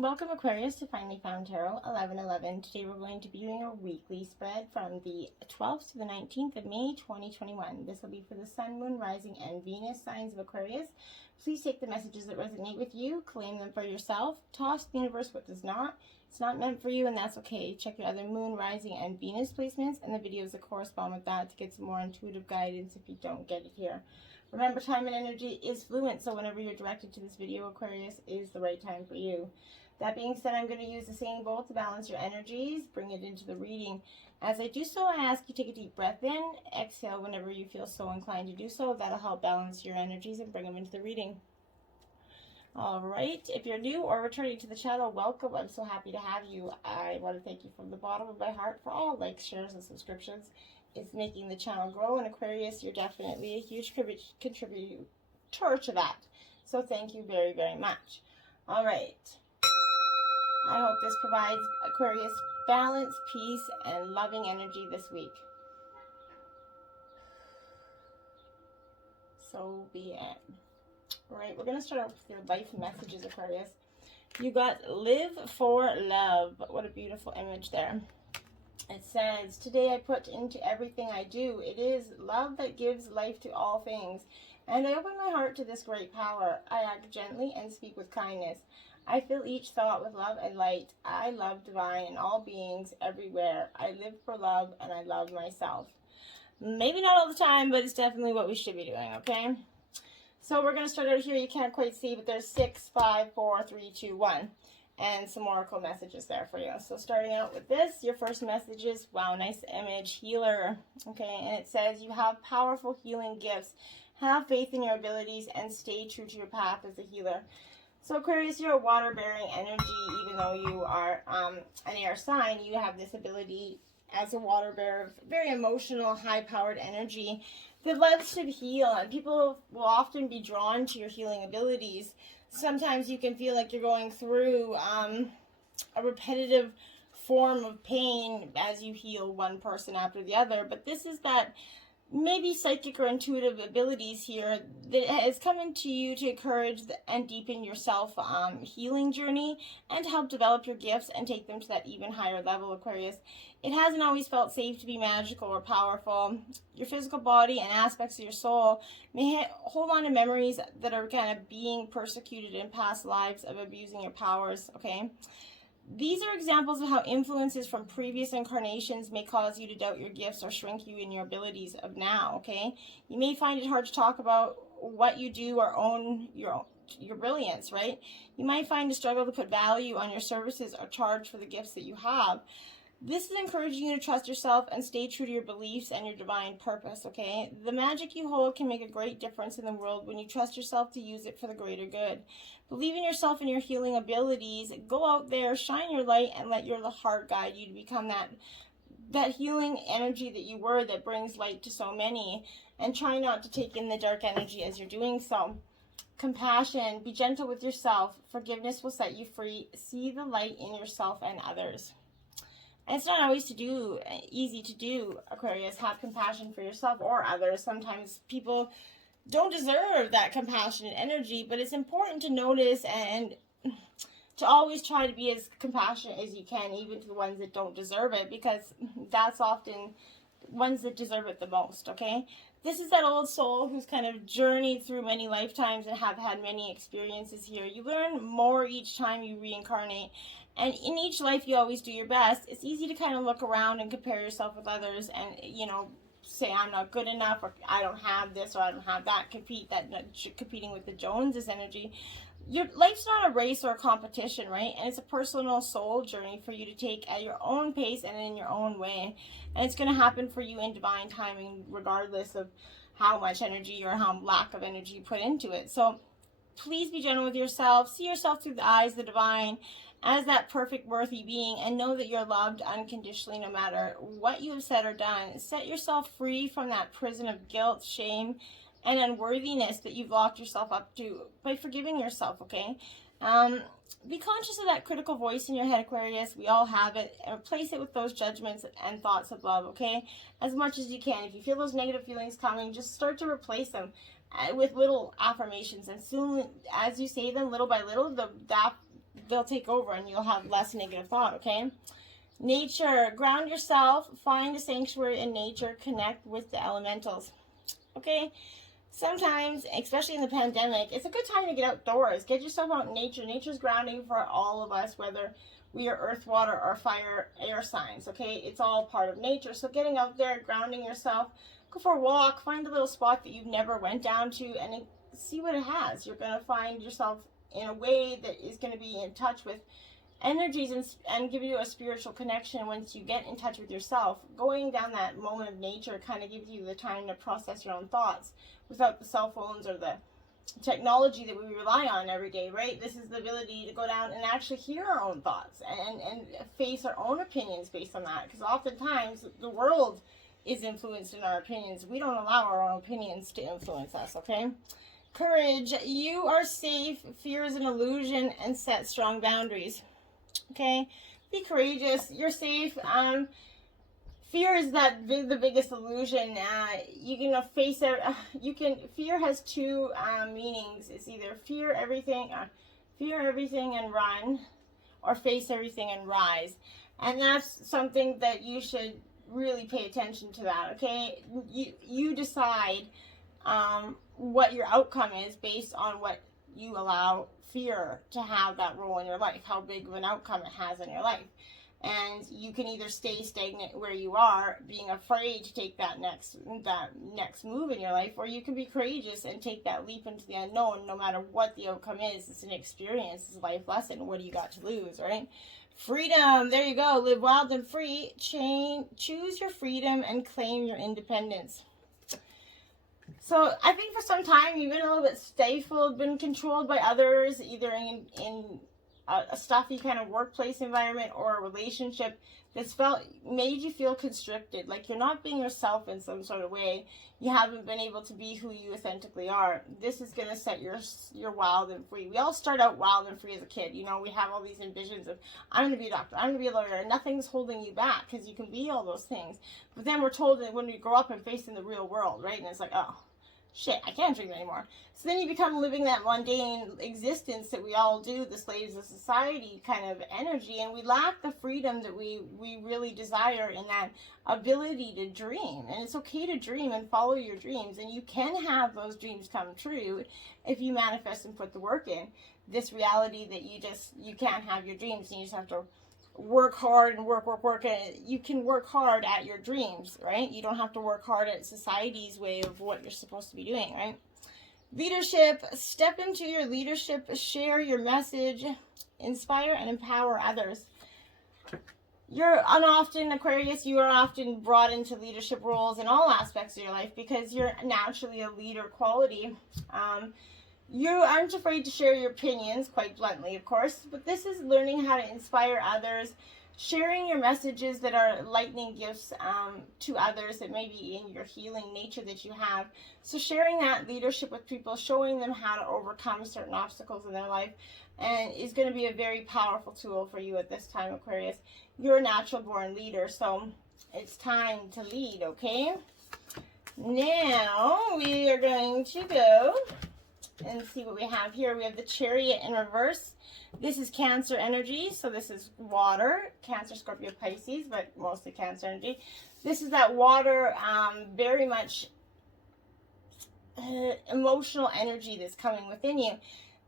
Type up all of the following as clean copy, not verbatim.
Welcome Aquarius to Finally Found Tarot 1111. Today we're going to be doing a weekly spread from the 12th to the 19th of May 2021. This will be for the Sun, Moon, Rising, and Venus signs of Aquarius. Please take the messages that resonate with you, claim them for yourself, toss the universe what does not. It's not meant for you, and that's okay. Check your other Moon, Rising, and Venus placements and the videos that correspond with that to get some more intuitive guidance if you don't get it here. Remember, time and energy is fluent, so whenever you're directed to this video, Aquarius, is the right time for you. That being said, I'm going to use the singing bowl to balance your energies, bring it into the reading. As I do so, I ask you to take a deep breath in, exhale whenever you feel so inclined to do so. That'll help balance your energies and bring them into the reading. All right, if you're new or returning to the channel, welcome. I'm so happy to have you. I want to thank you from the bottom of my heart for all likes, shares, and subscriptions. It's making the channel grow, and Aquarius, you're definitely a huge contributor to that. So thank you very, very much. All right. I hope this provides Aquarius balance, peace, and loving energy this week. So be it. All right, we're going to start off with your life messages, Aquarius. You got live for love. What a beautiful image there. It says, today I put into everything I do. It is love that gives life to all things. And I open my heart to this great power. I act gently and speak with kindness. I fill each thought with love and light. I love divine and all beings everywhere. I live for love and I love myself. Maybe not all the time, but it's definitely what we should be doing, okay? So we're going to start out here. You can't quite see, but there's 6, 5, 4, 3, 2, 1. And some oracle messages there for you. So starting out with this, your first message is, wow, nice image, healer. Okay, and it says, you have powerful healing gifts. Have faith in your abilities and stay true to your path as a healer. So Aquarius, you're a water-bearing energy. Even though you are an air sign, you have this ability as a water bearer, very emotional, high-powered energy that loves to heal. And people will often be drawn to your healing abilities. Sometimes you can feel like you're going through a repetitive form of pain as you heal one person after the other. But this is that maybe psychic or intuitive abilities here that has come into you to encourage and deepen your self-healing journey and to help develop your gifts and take them to that even higher level, Aquarius. It hasn't always felt safe to be magical or powerful. Your physical body and aspects of your soul may hold on to memories that are kind of being persecuted in past lives of abusing your powers, okay? These are examples of how influences from previous incarnations may cause you to doubt your gifts or shrink you in your abilities of now, okay? You may find it hard to talk about what you do or own your brilliance, right? You might find a struggle to put value on your services or charge for the gifts that you have. This is encouraging you to trust yourself and stay true to your beliefs and your divine purpose, okay? The magic you hold can make a great difference in the world when you trust yourself to use it for the greater good. Believe in yourself and your healing abilities. Go out there, shine your light, and let your heart guide you to become that healing energy that you were that brings light to so many. And try not to take in the dark energy as you're doing so. Compassion. Be gentle with yourself. Forgiveness will set you free. See the light in yourself and others. And it's not always easy to do, Aquarius. Have compassion for yourself or others. Sometimes people don't deserve that compassionate energy, but it's important to notice and to always try to be as compassionate as you can, even to the ones that don't deserve it, because that's often ones that deserve it the most, okay? This is that old soul who's kind of journeyed through many lifetimes and have had many experiences here. You learn more each time you reincarnate. And in each life, you always do your best. It's easy to kind of look around and compare yourself with others and, you know, say I'm not good enough, or I don't have this, or I don't have that. Competing with the Joneses energy. Your life's not a race or a competition, right? And it's a personal soul journey for you to take at your own pace and in your own way. And it's going to happen for you in divine timing, regardless of how much energy or how lack of energy you put into it. So please be gentle with yourself. See yourself through the eyes of the divine as that perfect, worthy being, and know that you're loved unconditionally no matter what you have said or done. Set yourself free from that prison of guilt, shame, and unworthiness that you've locked yourself up to by forgiving yourself, okay? Be conscious of that critical voice in your head, Aquarius. We all have it. And replace it with those judgments and thoughts of love, okay? As much as you can. If you feel those negative feelings coming, just start to replace them with little affirmations. And soon, as you say them, little by little, they'll take over and you'll have less negative thought, okay? Nature, ground yourself, find a sanctuary in nature, connect with the elementals, okay? Sometimes, especially in the pandemic, it's a good time to get outdoors. Get yourself out in nature. Nature's grounding for all of us, whether we are earth, water, or fire, air signs, okay? It's all part of nature. So getting out there, grounding yourself, go for a walk, find a little spot that you've never went down to, and see what it has. You're going to find yourself in a way that is going to be in touch with energies and give you a spiritual connection once you get in touch with yourself. Going down that moment of nature kind of gives you the time to process your own thoughts without the cell phones or the technology that we rely on every day, right? This is the ability to go down and actually hear our own thoughts and face our own opinions based on that, because oftentimes the world is influenced in our opinions. We don't allow our own opinions to influence us, okay? Courage, you are safe, fear is an illusion, and set strong boundaries. Okay, be courageous. You're safe. Fear is the biggest illusion. You can face it. Fear has two meanings. It's either fear everything and run, or face everything and rise. And that's something that you should really pay attention to. That, okay? You decide what your outcome is based on what you allow fear to have that role in your life, how big of an outcome it has in your life. And you can either stay stagnant where you are, being afraid to take that next move in your life, or you can be courageous and take that leap into the unknown. No matter what the outcome is, it's an experience, it's a life lesson. What do you got to lose, right? Freedom, there you go. Live wild and free. Choose your freedom and claim your independence. So I think for some time you've been a little bit stifled, been controlled by others, either in a stuffy kind of workplace environment or a relationship that's made you feel constricted, like you're not being yourself in some sort of way. You haven't been able to be who you authentically are. This is going to set your wild and free. We all start out wild and free as a kid. You know, we have all these ambitions of, I'm going to be a doctor, I'm going to be a lawyer, and nothing's holding you back because you can be all those things. But then we're told that when we grow up and face in the real world, right? And it's like, oh, shit, I can't drink anymore. So then you become living that mundane existence that we all do, the slaves of society kind of energy, and we lack the freedom that we really desire in that ability to dream. And it's okay to dream and follow your dreams, and you can have those dreams come true if you manifest and put the work in. This reality that you can't have your dreams, and you just have to work hard and work, and you can work hard at your dreams, right? You don't have to work hard at society's way of what you're supposed to be doing, right? Leadership, step into your leadership, share your message, inspire and empower others. Aquarius, you are often brought into leadership roles in all aspects of your life because you're naturally a leader quality. You aren't afraid to share your opinions, quite bluntly, of course, but this is learning how to inspire others, sharing your messages that are lightning gifts to others that may be in your healing nature that you have. So sharing that leadership with people, showing them how to overcome certain obstacles in their life, and is going to be a very powerful tool for you at this time, Aquarius. You're a natural born leader, so it's time to lead, okay? Now we are going to go and see what we have here. We have the Chariot in reverse. This is Cancer energy, so this is water, Cancer, Scorpio, Pisces, but mostly Cancer energy. This is that water, very much emotional energy that's coming within you.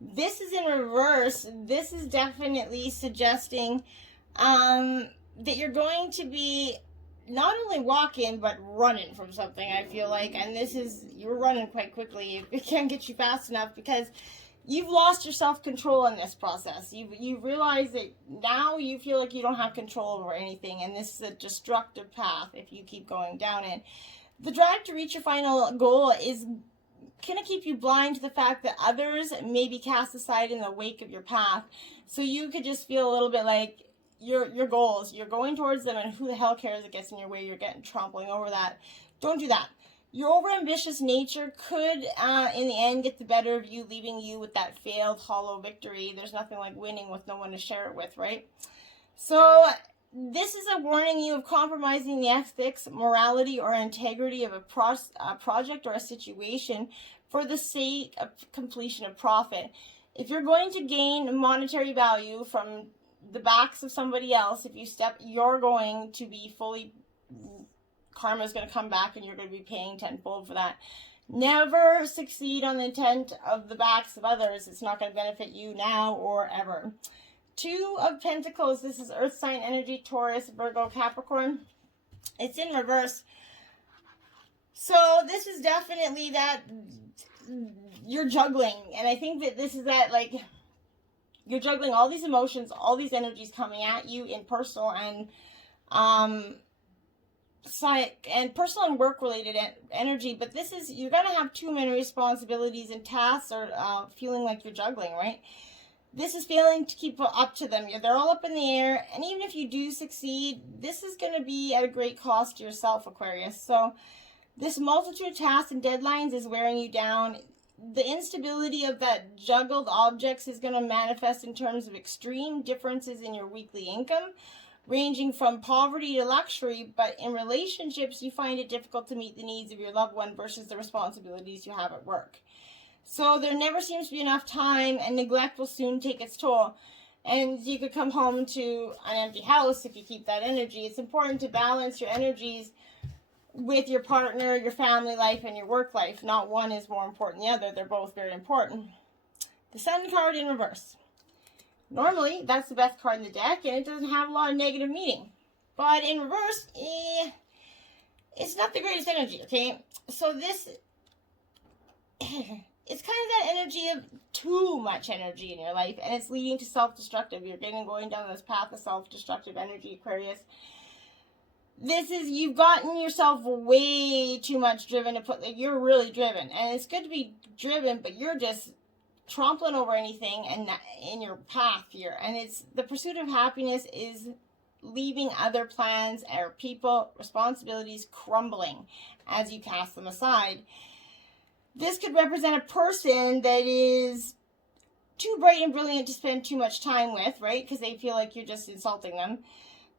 This is in reverse. This is definitely suggesting that you're going to be not only walking, but running from something, I feel like. And you're running quite quickly. It can't get you fast enough because you've lost your self-control in this process. You realize that now you feel like you don't have control over anything. And this is a destructive path if you keep going down it. The drive to reach your final goal is going to keep you blind to the fact that others may be cast aside in the wake of your path. So you could just feel a little bit like your goals, you're going towards them, and who the hell cares it gets in your way? You're getting trampling over that. Don't do that. Your overambitious nature could, in the end, get the better of you, leaving you with that failed, hollow victory. There's nothing like winning with no one to share it with, right? So this is a warning you of compromising the ethics, morality, or integrity of a project or a situation for the sake of completion of profit. If you're going to gain monetary value from the backs of somebody else, if you step, you're going to be fully, karma is going to come back and you're going to be paying tenfold for that. Never succeed on the intent of the backs of others. It's not going to benefit you now or ever. Two of Pentacles. This is Earth sign energy, Taurus, Virgo, Capricorn. It's in reverse. So this is definitely that you're juggling. And I think that this is that, like, you're juggling all these emotions, all these energies coming at you in personal and personal and work related energy. But this is, you're going to have too many responsibilities and tasks, or feeling like you're juggling, right? This is failing to keep up to them. They're all up in the air. And even if you do succeed, this is going to be at a great cost to yourself, Aquarius. So this multitude of tasks and deadlines is wearing you down. The instability of that juggled objects is going to manifest in terms of extreme differences in your weekly income, ranging from poverty to luxury. But in relationships, you find it difficult to meet the needs of your loved one versus the responsibilities you have at work. So there never seems to be enough time, and neglect will soon take its toll. And you could come home to an empty house if you keep that energy. It's important to balance your energies with your partner, your family life, and your work life. Not one is more important than the other. They're both very important. The Sun card in reverse. Normally, that's the best card in the deck, and it doesn't have a lot of negative meaning. But in reverse, it's not the greatest energy, okay? So this... it's kind of that energy of too much energy in your life, and it's leading to self-destructive. You're going down this path of self-destructive energy, Aquarius. This is, you've gotten yourself way too much driven to put, like, you're really driven. And it's good to be driven, but you're just trampling over anything and in your path here. And it's, the pursuit of happiness is leaving other plans or people, responsibilities crumbling as you cast them aside. This could represent a person that is too bright and brilliant to spend too much time with, right? Because they feel like you're just insulting them.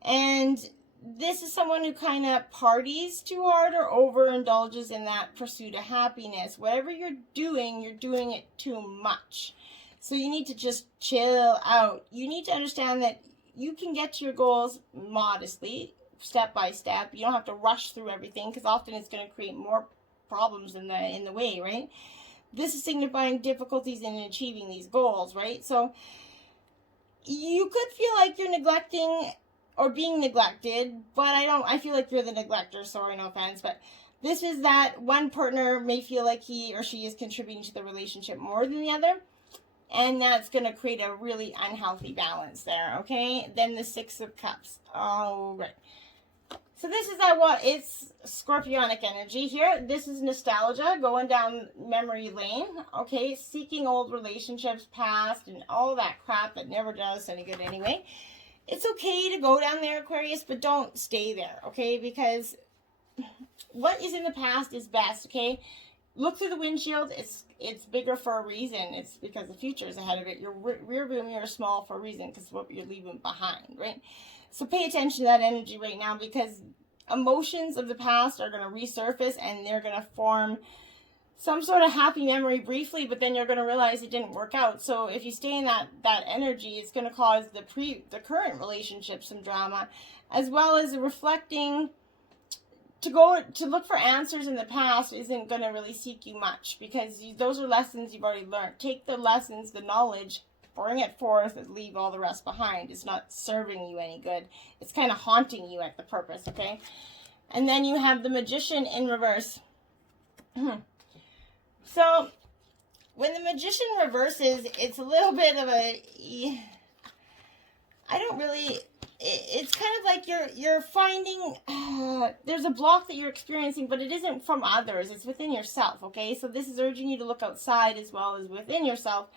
And this is someone who kind of parties too hard or overindulges in that pursuit of happiness. Whatever you're doing it too much. So you need to just chill out. You need to understand that you can get to your goals modestly, step by step. You don't have to rush through everything, because often it's going to create more problems in the way, right? This is signifying difficulties in achieving these goals, right? So you could feel like you're neglecting or being neglected, but I feel like you're the neglector. Sorry, no offense, but this is that one partner may feel like he or she is contributing to the relationship more than the other, and that's going to create a really unhealthy balance there, okay? Then the Six of Cups. Oh, right. So this is that what it's scorpionic energy here. This is nostalgia, going down memory lane, okay? Seeking old relationships, past, and all that crap that never does any good anyway. It's okay to go down there, Aquarius, but don't stay there, okay? Because what is in the past is best, okay? Look through the windshield. It's bigger for a reason. It's because the future is ahead of it. Your rear view mirror is small for a reason, because what you're leaving behind, right? So pay attention to that energy right now, because emotions of the past are going to resurface, and they're going to form some sort of happy memory briefly, but then you're going to realize it didn't work out. So if you stay in that energy, it's going to cause the current relationship some drama, as well as reflecting. To look for answers in the past isn't going to really seek you much, because those are lessons you've already learned. Take the lessons, the knowledge, bring it forth, and leave all the rest behind. It's not serving you any good. It's kind of haunting you at the purpose, okay? And then you have the Magician in reverse. So, when the Magician reverses, it's a little bit of a... It's kind of like you're finding... there's a block that you're experiencing, but it isn't from others. It's within yourself, okay? So this is urging you to look outside as well as within yourself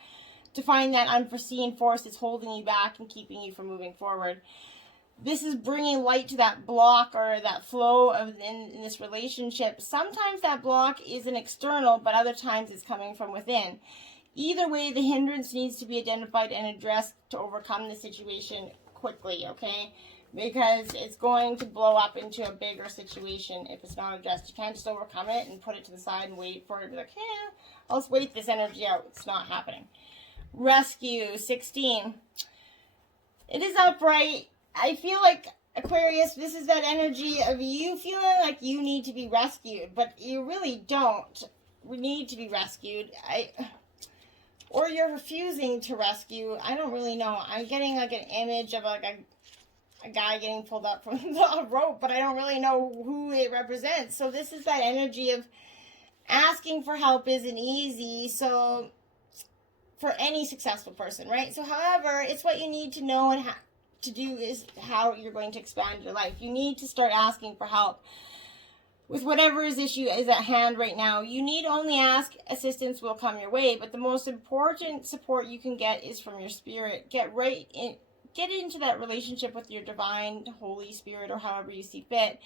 to find that unforeseen force that's holding you back and keeping you from moving forward. This is bringing light to that block or that flow in this relationship. Sometimes that block isn't external, but other times it's coming from within. Either way, the hindrance needs to be identified and addressed to overcome the situation quickly, okay? Because it's going to blow up into a bigger situation if it's not addressed. You can't just overcome it and put it to the side and wait for it to be like, I'll just wait this energy out. It's not happening. Rescue, 16. It is upright. I feel like, Aquarius, this is that energy of you feeling like you need to be rescued, but you really don't need to be rescued. Or you're refusing to rescue. I don't really know. I'm getting like an image of like a guy getting pulled up from the rope, but I don't really know who it represents. So this is that energy of asking for help isn't easy. So for any successful person, right? So however, it's what you need to know and to do is how you're going to expand your life. You need to start asking for help with whatever issue is at hand right now. You need only ask, assistance will come your way, but the most important support you can get is from your spirit. Get into that relationship with your divine Holy Spirit, or however you see fit.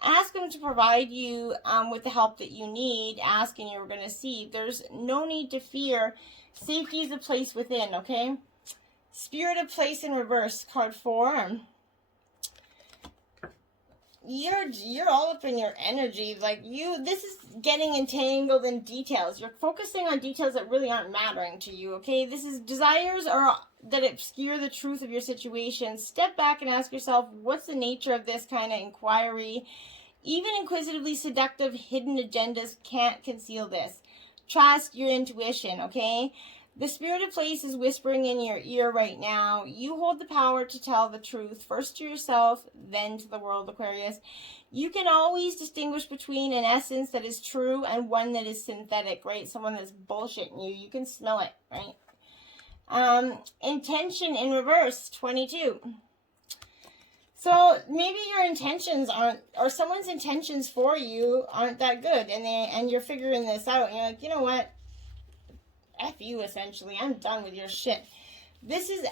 Ask them to provide you with the help that you need. Ask and you're going to receive. There's no need to fear. Safety is a place within, okay? Spirit of place in reverse, card 4. You're all up in your energy. Like this is getting entangled in details. You're focusing on details that really aren't mattering to you, okay? This is desires that obscure the truth of your situation. Step back and ask yourself, what's the nature of this kind of inquiry? Even inquisitively seductive hidden agendas can't conceal this. Trust your intuition, okay? The spirit of place is whispering in your ear right now. You hold the power to tell the truth, first to yourself, then to the world, Aquarius. You can always distinguish between an essence that is true and one that is synthetic, right? Someone that's bullshitting you. You can smell it, right? Intention in reverse, 22. So maybe your intentions aren't, or someone's intentions for you aren't that good, and you're figuring this out, and you're like, you know what? F you, essentially. I'm done with your shit. This is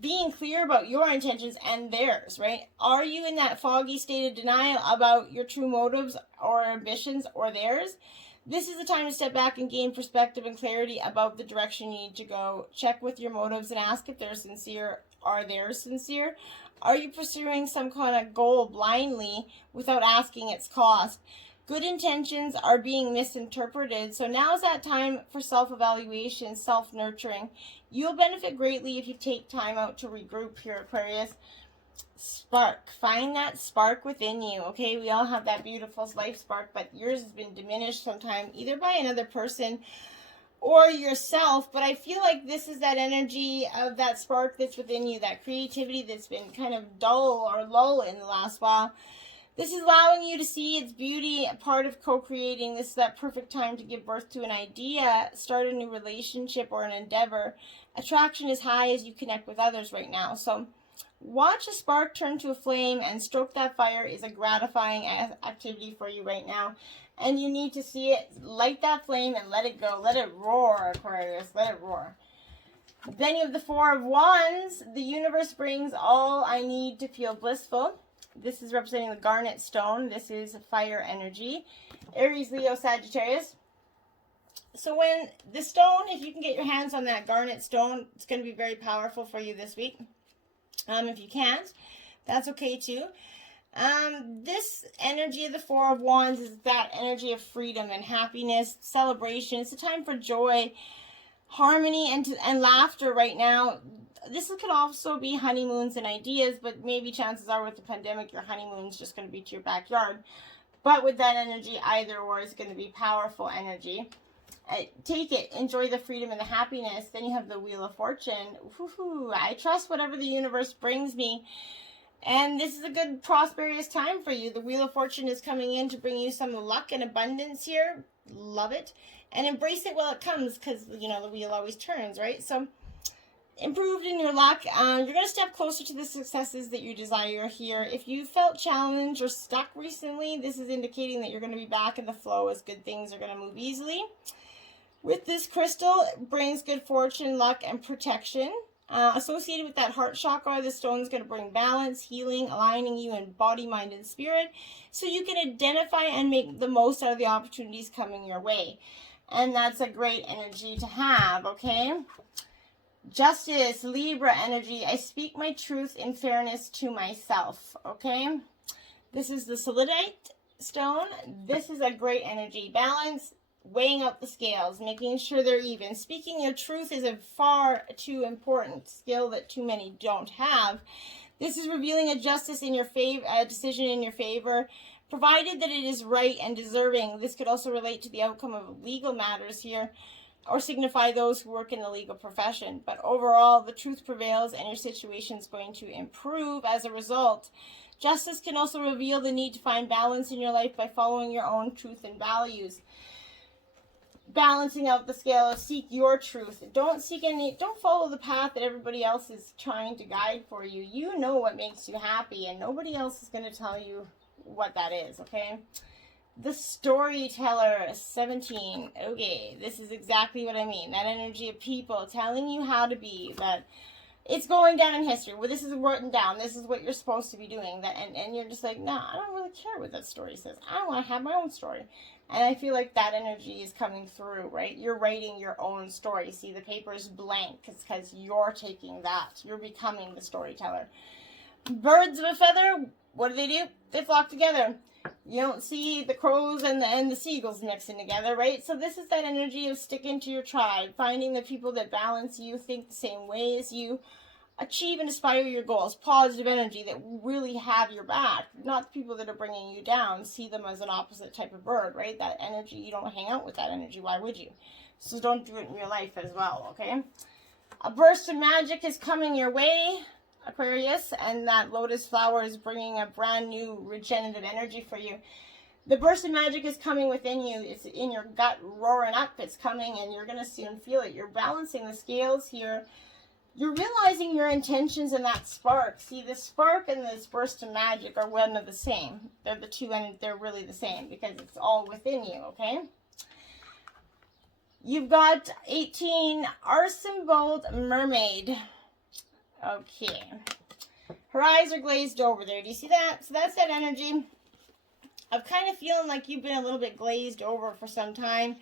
being clear about your intentions and theirs, right? Are you in that foggy state of denial about your true motives or ambitions or theirs? This is the time to step back and gain perspective and clarity about the direction you need to go. Check with your motives and ask if they're sincere. Are theirs sincere? Are you pursuing some kind of goal blindly without asking its cost? Good intentions are being misinterpreted. So now is that time for self-evaluation, self-nurturing. You'll benefit greatly if you take time out to regroup here, Aquarius. Spark. Find that spark within you, okay? We all have that beautiful life spark, but yours has been diminished sometime, either by another person or yourself. But I feel like this is that energy of that spark that's within you, that creativity that's been kind of dull or lull in the last while. This is allowing you to see its beauty, a part of co-creating. This is that perfect time to give birth to an idea, start a new relationship or an endeavor. Attraction is high as you connect with others right now. So watch a spark turn to a flame and stroke that fire is a gratifying activity for you right now. And you need to see it, light that flame and let it go. Let it roar, Aquarius. Let it roar. Then you have the 4 of Wands. The universe brings all I need to feel blissful. This is representing the garnet stone. This is fire energy. Aries, Leo, Sagittarius. So when the stone, if you can get your hands on that garnet stone, it's going to be very powerful for you this week. If you can't, that's okay too. This energy of the 4 of Wands is that energy of freedom and happiness, celebration. It's a time for joy, harmony, and laughter right now. This could also be honeymoons and ideas, but maybe chances are with the pandemic, your honeymoon's just going to be to your backyard. But with that energy, either or is going to be powerful energy. Take it. Enjoy the freedom and the happiness. Then you have the Wheel of Fortune. Woo-hoo. I trust whatever the universe brings me. And this is a good prosperous time for you. The Wheel of Fortune is coming in to bring you some luck and abundance here. Love it. And embrace it while it comes, because, you know, the wheel always turns, right? So improved in your luck. You're going to step closer to the successes that you desire here. If you felt challenged or stuck recently, this is indicating that you're going to be back in the flow as good things are going to move easily. With this crystal, it brings good fortune, luck, and protection. Associated with that heart chakra, the stone is going to bring balance, healing, aligning you in body, mind, and spirit, so you can identify and make the most out of the opportunities coming your way. And that's a great energy to have, okay? Justice, Libra energy. I speak my truth in fairness to myself, okay? This is the Solidite stone. This is a great energy. Balance, weighing out the scales, making sure they're even. Speaking your truth is a far too important skill that too many don't have. This is revealing a justice in your favor, a decision in your favor, provided that it is right and deserving. This could also relate to the outcome of legal matters here, or signify those who work in the legal profession. But overall, the truth prevails and your situation is going to improve as a result. Justice can also reveal the need to find balance in your life by following your own truth and values. Balancing out the scale, seek your truth. Don't follow the path that everybody else is trying to guide for you. You know what makes you happy, and nobody else is going to tell you what that is, okay? The Storyteller, 17. Okay, this is exactly what I mean. That energy of people telling you how to be, that it's going down in history. Well, this is written down. This is what you're supposed to be doing. That, and you're just like, nah, I don't really care what that story says. I want to have my own story. And I feel like that energy is coming through, right? You're writing your own story. See, the paper is blank. It's because you're taking that. You're becoming the storyteller. Birds of a feather, what do? They flock together. You don't see the crows and the seagulls mixing together, right? So this is that energy of sticking to your tribe, finding the people that balance you, think the same way as you, achieve and aspire your goals. Positive energy that really have your back, not the people that are bringing you down. See them as an opposite type of bird, right? That energy, you don't hang out with that energy. Why would you? So don't do it in real life as well, okay? A burst of magic is coming your way, Aquarius, and that lotus flower is bringing a brand new regenerative energy for you. The burst of magic is coming within you. It's in your gut, roaring up. It's coming, and you're going to soon feel it. You're balancing the scales here. You're realizing your intentions and that spark. See, the spark and this burst of magic are one of the same. They're the two, and they're really the same because it's all within you, okay? You've got 18, Arson-Bold Mermaid. Okay. Her eyes are glazed over there. Do you see that? So that's that energy of kind of feeling like you've been a little bit glazed over for some time.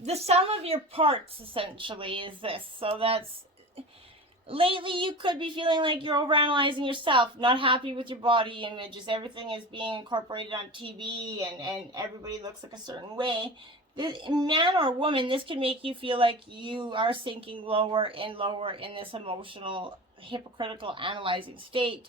The sum of your parts, essentially, is this. So that's... Lately, you could be feeling like you're overanalyzing yourself, not happy with your body images. Everything is being incorporated on TV, and everybody looks like a certain way. Man or woman, this could make you feel like you are sinking lower and lower in this emotional, hypocritical, analyzing state.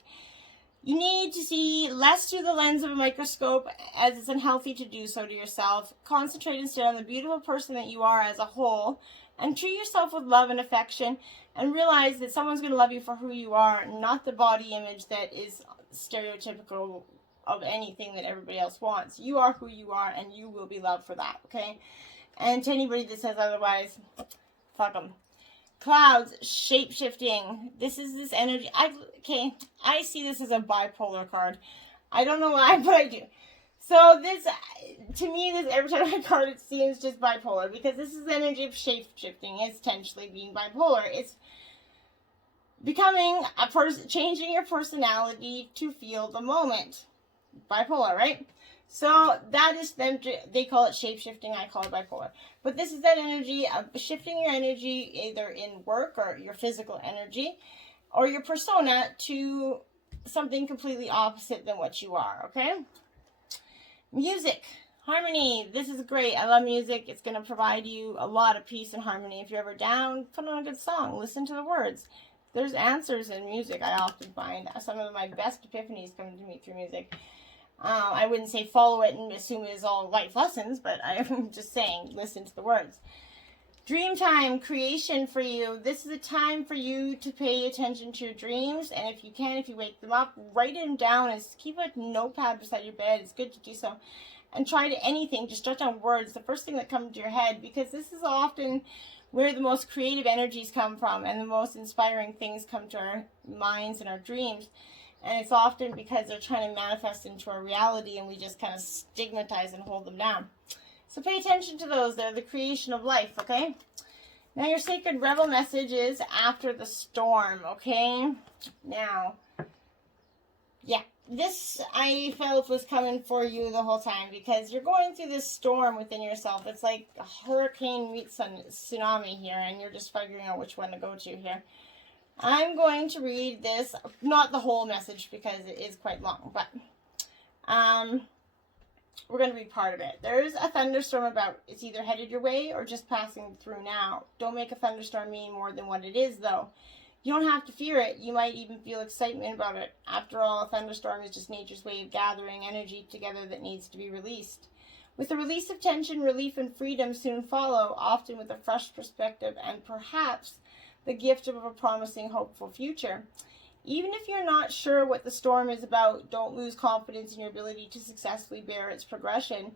You need to see less through the lens of a microscope, as it's unhealthy to do so to yourself. Concentrate instead on the beautiful person that you are as a whole, and treat yourself with love and affection, and realize that someone's going to love you for who you are, not the body image that is stereotypical of anything that everybody else wants. You are who you are, and you will be loved for that, okay? And to anybody that says otherwise, fuck them. Clouds, shape-shifting. This is this energy. I see this as a bipolar card. I don't know why, but I do. So this, to me, this every time I card it seems just bipolar, because this is the energy of shape-shifting. It's potentially being bipolar. It's becoming a person, changing your personality to feel the moment. Bipolar, right? So that is them. They call it shape-shifting. I call it bipolar. But this is that energy of shifting your energy either in work or your physical energy or your persona to something completely opposite than what you are, okay? Music, harmony. This is great. I love music. It's going to provide you a lot of peace and harmony. If you're ever down, put on a good song. Listen to the words. There's answers in music, I often find. Some of my best epiphanies come to me through music. I wouldn't say follow it and assume it's all life lessons, but I'm just saying, listen to the words. Dream time, creation for you. This is a time for you to pay attention to your dreams, and if you can, if you wake them up, write them down and keep a notepad beside your bed. It's good to do so. And try to anything, just jot down words, the first thing that comes to your head, because this is often where the most creative energies come from and the most inspiring things come to our minds and our dreams. And it's often because they're trying to manifest into our reality, and we just kind of stigmatize and hold them down. So pay attention to those. They're the creation of life, okay? Now your sacred rebel message is after the storm, okay? Now, yeah, this I felt was coming for you the whole time, because you're going through this storm within yourself. It's like a hurricane meets a tsunami here, and you're just figuring out which one to go to here. I'm going to read this, not the whole message because it is quite long, but we're going to be part of it. There's a thunderstorm about. It's either headed your way or just passing through now. Don't make a thunderstorm mean more than what it is, though. You don't have to fear it. You might even feel excitement about it. After all, a thunderstorm is just nature's way of gathering energy together that needs to be released. With the release of tension, relief and freedom soon follow, often with a fresh perspective and perhaps the gift of a promising, hopeful future. Even if you're not sure what the storm is about, don't lose confidence in your ability to successfully bear its progression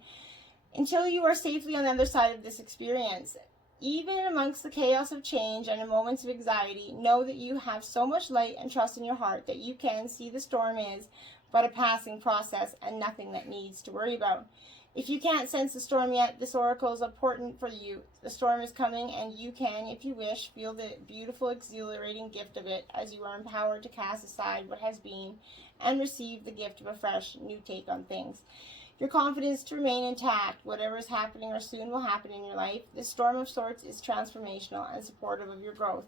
until you are safely on the other side of this experience. Even amongst the chaos of change and in moments of anxiety, know that you have so much light and trust in your heart that you can see the storm is but a passing process and nothing that needs to worry about. If you can't sense the storm yet, this oracle is important for you. The storm is coming, and you can, if you wish, feel the beautiful, exhilarating gift of it as you are empowered to cast aside what has been and receive the gift of a fresh, new take on things. Your confidence to remain intact, whatever is happening or soon will happen in your life. This storm of sorts is transformational and supportive of your growth.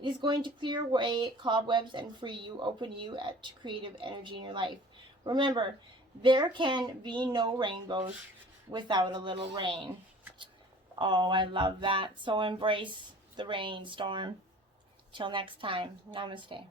It is going to clear away cobwebs and free you, open you to creative energy in your life. Remember, there can be no rainbows without a little rain. Oh, I love that. So embrace the rainstorm. Till next time, namaste.